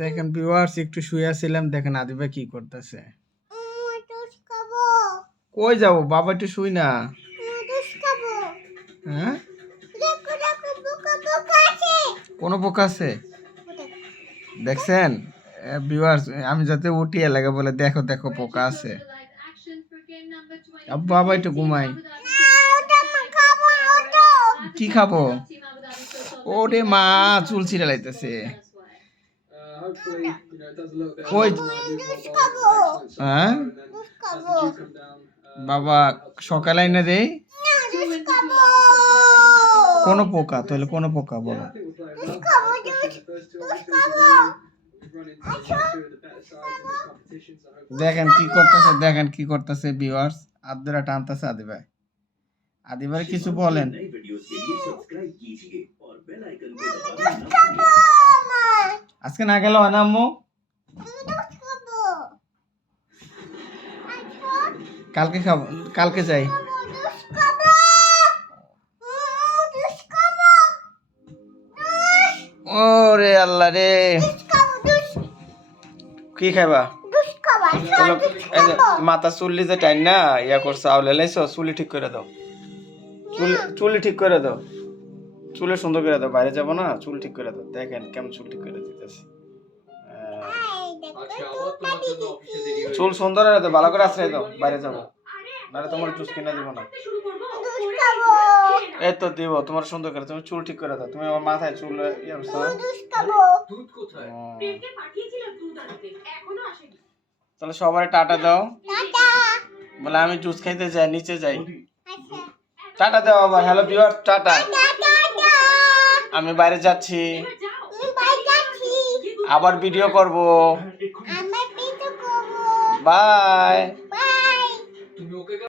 দেখেন ভিউয়ার্স, একটু শুয়ে ছিলাম, দেখেন আদি ভাই কি করতেছে। কই যাব বাবা, একটু শুই না। হ্যাঁ, কোনো পোকা আছে দেখছেন ভিউয়ার্স? আমি যাতে উঠি এলাকা বলে দেখো দেখো পোকা আছে। বাবা একটু ঘুমাই। কি খাবো? ওরে মা, চুল ছিঁড়ে লাইতেছে। কই? হ্যাঁ বাবা, সকালে এনে দেই। কোন পোকা? তাহলে কোন পোকা বলো? দেখেন কি করতেছে, দেখেন কি করতেছে ভিউয়ার্স। আব্দুরা টানতেছে আদি ভাই। আদি ভাই কিছু বলেন। আজকে না গেল না আম্মু? কালকে খাবো, কালকে যাই। ওরে আল্লাহ রে, কি খাইবা? মাথা চুল্লি যে টাইম না ইয়া করছে, আউলে লাইছো, চুলি ঠিক করে দাও। চুলি ঠিক করে দাও, চুলে সুন্দর করে দাও। বাইরে যাবো না, চুল ঠিক করে দাও। দেখেন কেমন চুল ঠিক করে দিতেছে। চুল সুন্দর করে দাও, ভালো করে আশ্রয় দাও। বাইরে যাবো, নাহলে তোমার জুস কিনে দিব না। এই তো দিব, তোমার সুন্দর করে। তুমি চুল ঠিক করে দাও। তুমি আমার মাথায় চুল ইয়ে করছো। তাহলে সবাই টাটা দাও। বলে আমি জুস খাইতে যাই, নিচে যাই। টাটা দাও বাবা। Hello viewer, tata. আমি বাইরে যাচ্ছি, আবার ভিডিও করব। বাই।